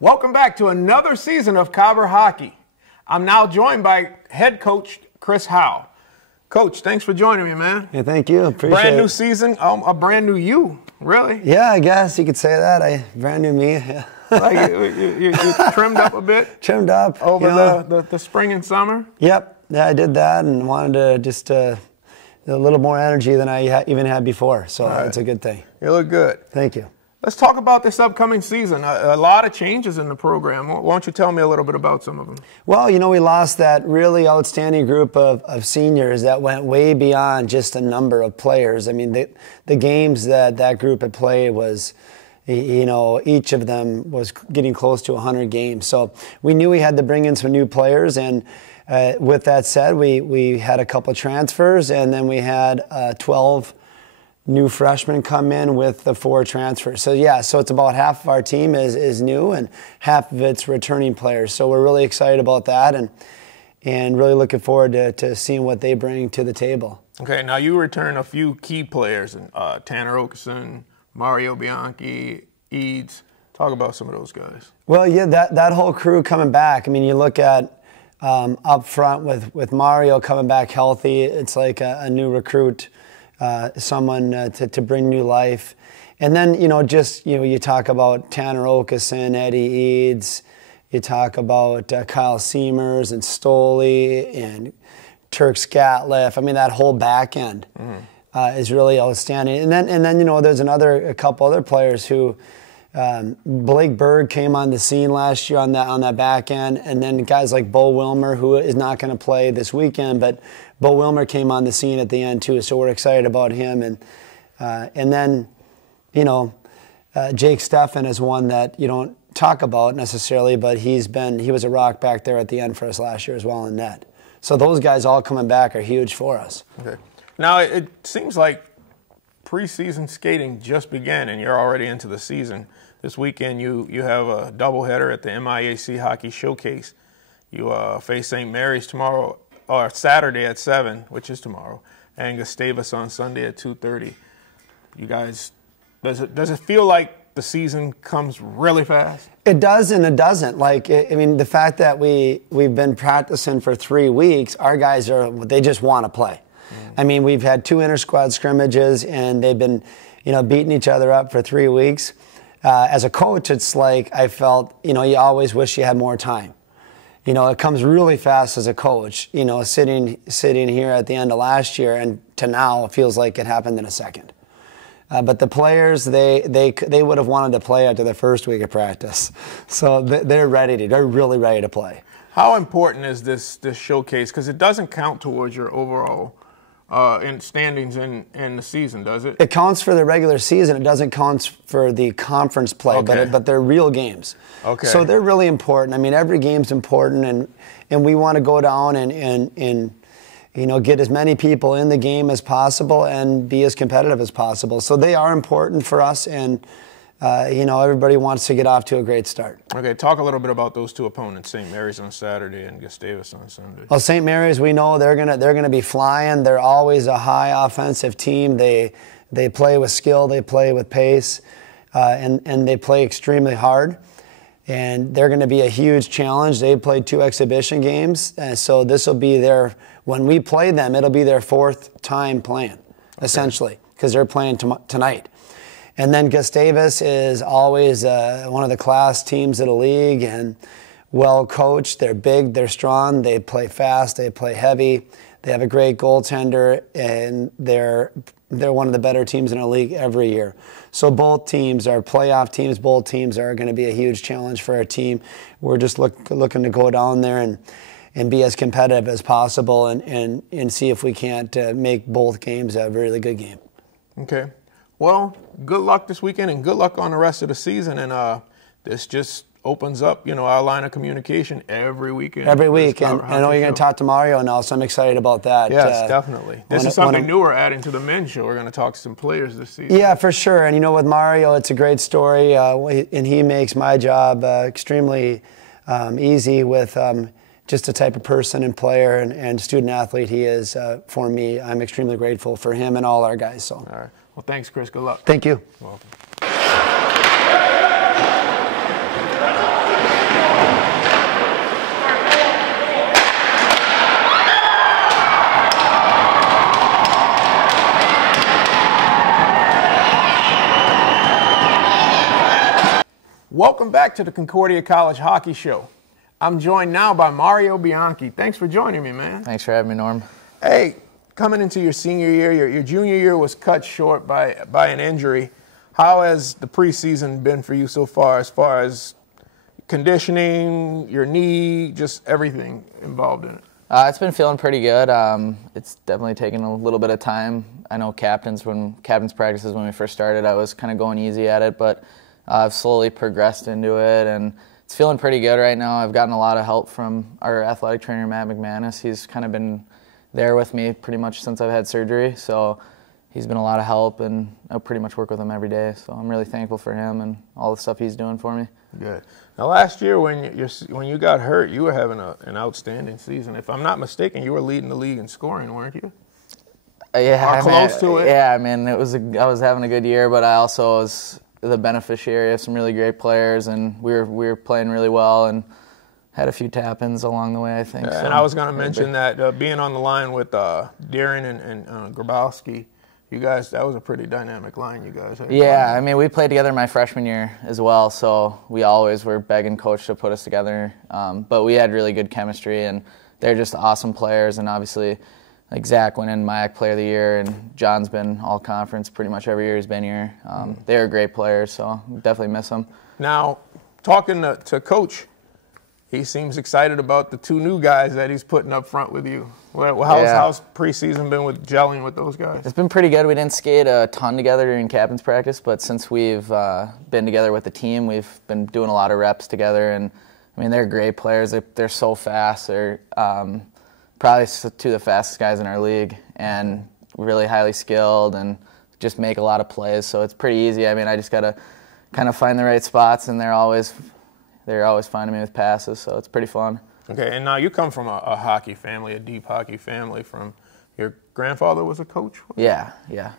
Welcome back to another season of Cobber Hockey. I'm now joined by head coach Chris Howe. Coach, thanks for joining me, man. Yeah, thank you. Appreciate brand new it. Season, a brand new you, really. Yeah, I guess you could say that. Brand new me. Yeah. Like you trimmed up a bit? Trimmed up. Over the spring and summer? Yep. Yeah, I did that and wanted to just a little more energy than I even had before. So It's a good thing. You look good. Thank you. Let's talk about this upcoming season. A lot of changes in the program. Why don't you tell me a little bit about some of them? Well, we lost that really outstanding group of seniors that went way beyond just a number of players. I mean, the games that group had played was, each of them was getting close to 100 games. So we knew we had to bring in some new players. And with that said, we had a couple of transfers, and then we had 12 new freshmen come in with the 4 transfers. So it's about half of our team is new and half of it's returning players. So we're really excited about that and really looking forward to seeing what they bring to the table. Okay, now you return a few key players, Tanner Okeson, Mario Bianchi, Eads. Talk about some of those guys. Well, yeah, that whole crew coming back. I mean, you look at up front with Mario coming back healthy, it's like a new recruit. Someone to bring new life. And then, you talk about Tanner Okeson, Eddie Eads, you talk about Kyle Seamers and Stoley and Turk Scatliff. I mean, that whole back end is really outstanding. And then there's a couple other players who, Blake Berg came on the scene last year on that back end, and then guys like Bo Wilmer, who is not going to play this weekend, but Bo Wilmer came on the scene at the end too, so we're excited about him. And then, Jake Steffen is one that you don't talk about necessarily, but he was a rock back there at the end for us last year as well in net. So those guys all coming back are huge for us. Okay. Now it seems like preseason skating just began, and you're already into the season. This weekend, you have a doubleheader at the MIAC Hockey Showcase. You face St. Mary's tomorrow, or Saturday at 7, which is tomorrow, and Gustavus on Sunday at 2:30. You guys, does it feel like the season comes really fast? It does and it doesn't. The fact that we've been practicing for 3 weeks, our guys they just want to play. I mean, we've had 2 inter-squad scrimmages, and they've been, beating each other up for 3 weeks. As a coach, it's like I felt, you always wish you had more time. It comes really fast as a coach, sitting here at the end of last year and to now, it feels like it happened in a second. But the players, they would have wanted to play after the first week of practice. So they're really ready to play. How important is this showcase? Because it doesn't count towards your overall in standings in the season, does it? It counts for the regular season. It doesn't count for the conference play, okay. but they're real games. Okay. So they're really important. I mean, every game's important, and we want to go down and get as many people in the game as possible and be as competitive as possible. So they are important for us, and everybody wants to get off to a great start. Okay, talk a little bit about those 2 opponents, St. Mary's on Saturday and Gustavus on Sunday. Well, St. Mary's, we know they're gonna be flying. They're always a high offensive team. They play with skill, they play with pace, and they play extremely hard. And they're going to be a huge challenge. They played 2 exhibition games, so this will be when we play them, it'll be their 4th time playing, essentially, because they're playing tonight. And then Gustavus is always one of the class teams of the league and well coached. They're big, they're strong, they play fast, they play heavy. They have a great goaltender, and they're one of the better teams in the league every year. So both teams are playoff teams. Both teams are going to be a huge challenge for our team. We're just looking to go down there and be as competitive as possible and see if we can't make both games a really good game. Okay. Well, good luck this weekend and good luck on the rest of the season. And this just opens up, our line of communication every weekend. Every week. And I know you're going to talk to Mario now, so I'm excited about that. Yes, definitely. This is something new we're adding to the men's show. We're going to talk to some players this season. Yeah, for sure. And, with Mario, it's a great story. And he makes my job extremely easy with just the type of person and player and student athlete he is for me. I'm extremely grateful for him and all our guys. So. All right. Well, thanks, Chris. Good luck. Thank you. You're welcome. Welcome back to the Concordia College Hockey Show. I'm joined now by Mario Bianchi. Thanks for joining me, man. Thanks for having me, Norm. Hey, coming into your senior year, your junior year was cut short by an injury. How has the preseason been for you so far as conditioning, your knee, just everything involved in it? It's been feeling pretty good. It's definitely taken a little bit of time. I know captains practices when we first started, I was kind of going easy at it, but I've slowly progressed into it, and it's feeling pretty good right now. I've gotten a lot of help from our athletic trainer, Matt McManus. He's kind of been there with me pretty much since I've had surgery, so he's been a lot of help, and I pretty much work with him every day. So I'm really thankful for him and all the stuff he's doing for me. Good. Now, last year when you got hurt, you were having an outstanding season. If I'm not mistaken, you were leading the league in scoring, weren't you? Yeah, close to it. Yeah, I mean, I was having a good year, but I also was the beneficiary of some really great players, and we were playing really well and had a few tap-ins along the way, I think. Yeah, and I was going to mention that being on the line with Darren and Grabowski, you guys, that was a pretty dynamic line you guys had. Yeah, I mean, we played together my freshman year as well, so we always were begging coach to put us together. But we had really good chemistry, and they're just awesome players. And obviously, like Zach went in MIAC Player of the Year, and John's been all-conference pretty much every year he's been here. They're great players, so definitely miss them. Now, talking to Coach, he seems excited about the two new guys that he's putting up front with you. How's preseason been with gelling with those guys? It's been pretty good. We didn't skate a ton together during captain's practice, but since we've been together with the team, we've been doing a lot of reps together. And I mean, they're great players. They're so fast. They're probably two of the fastest guys in our league, and really highly skilled, and just make a lot of plays. So it's pretty easy. I mean, I just gotta kind of find the right spots, and they're always finding me with passes. So it's pretty fun. Okay, and now you come from a hockey family, a deep hockey family. From your grandfather was a coach? Yeah.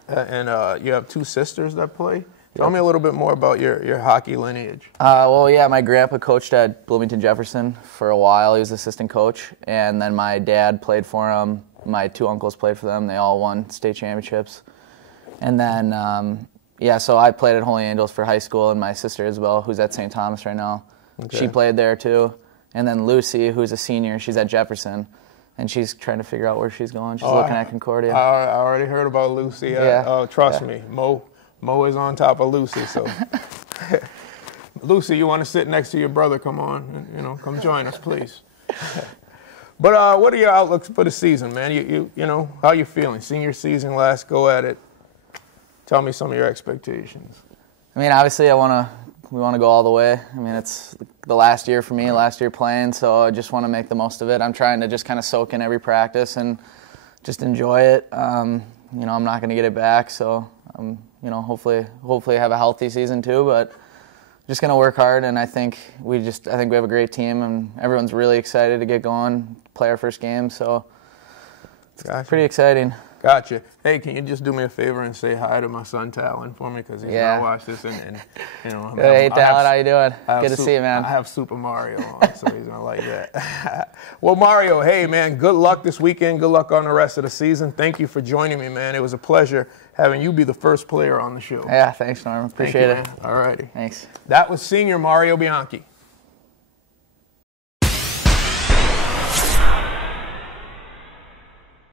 And you have two sisters that play? Tell me a little bit more about your hockey lineage. Well, yeah, my grandpa coached at Bloomington Jefferson for a while. He was assistant coach. And then my dad played for him. My two uncles played for them. They all won state championships. And then, so I played at Holy Angels for high school, and my sister Isabel, who's at St. Thomas right now, she played there too. And then Lucy, who's a senior, she's at Jefferson, and she's trying to figure out where she's going. She's looking at Concordia. I already heard about Lucy. Trust me, Mo is on top of Lucy. So, Lucy, you want to sit next to your brother? Come on, come join us, please. But what are your outlooks for the season, man? You know, how you feeling? Senior season, last go at it. Tell me some of your expectations. I mean, obviously, we want to go all the way. I mean, it's the last year for me, last year playing, so I just want to make the most of it. I'm trying to just kind of soak in every practice and just enjoy it. I'm not going to get it back, so hopefully have a healthy season too. But just going to work hard, and I think we have a great team, and everyone's really excited to get going, play our first game. So it's pretty exciting. Gotcha. Hey, can you just do me a favor and say hi to my son Talon for me, because he's gonna watch this and Hey Talon, how you doing? Good to see you, man. I have Super Mario on, so he's gonna like that. Well, Mario, hey man, good luck this weekend. Good luck on the rest of the season. Thank you for joining me, man. It was a pleasure having you be the first player on the show. Yeah, thanks, Norm. Appreciate it. All righty. Thanks. That was senior Mario Bianchi.